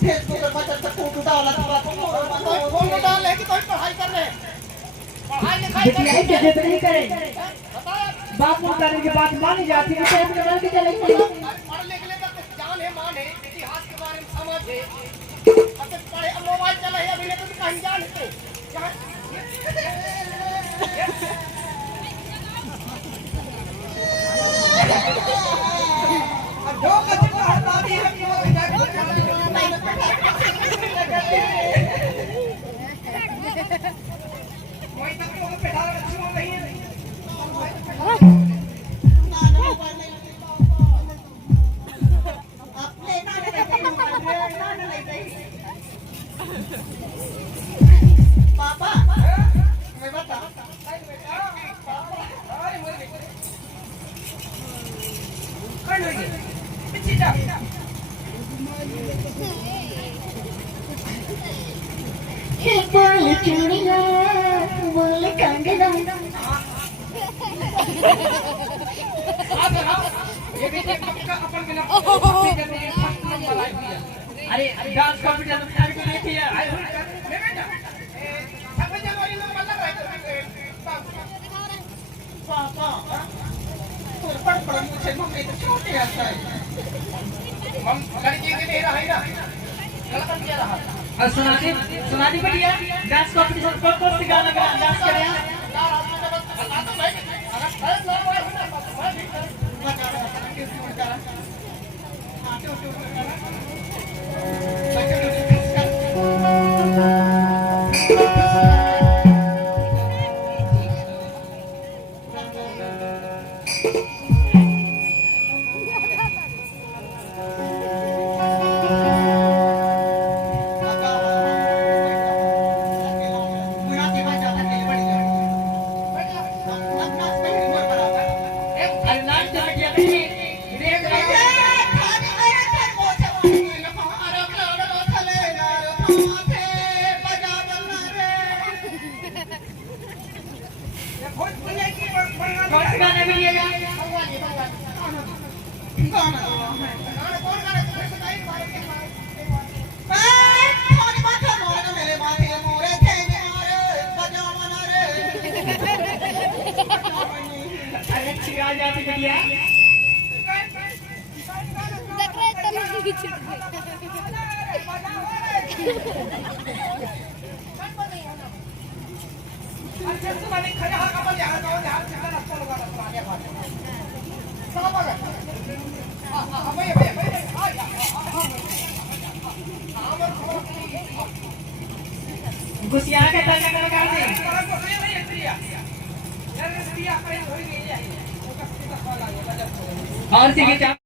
Facebook पर बच्चा photo डाला था, फोटो डाल लेके कोई पढ़ाई कर रहे हैं। बिटिया इज्जत नहीं करे, बाप मुताबिक की बात मानी जाती है, टाइम निकाल के चलेंगे। पढ़ने के लिए तो जान है, मान है, इतिहास के बारे में समझ है। अब पढ़े, अब मोबाइल चला है, अभी तो कहीं जान है। अब जो कुछ कहता भी है वो कोई तक तो पे डाल अच्छी हो नहीं है। पापा मैं बता कौन है ये पीछे जा हे बोल चूड़िया बोल कंगना ये भी अपन के ना अरे डांस कंपटीशन में जाने को लेती है आए ले बेटा 26 जनवरी में मतलब है पापा तो पढ़ मुझे मम्मी तो छोटे आता है हम लड़की के दे रहा है ना गलत किया रहा और सुनानी बढ़िया डांस कंपटीशन कौन सी गाना का डांस कर रहे हैं? कौन सा गाना मिलेगा? अच्छी आ जाती बढ़िया गुसिया के तने लगा दे और सीखे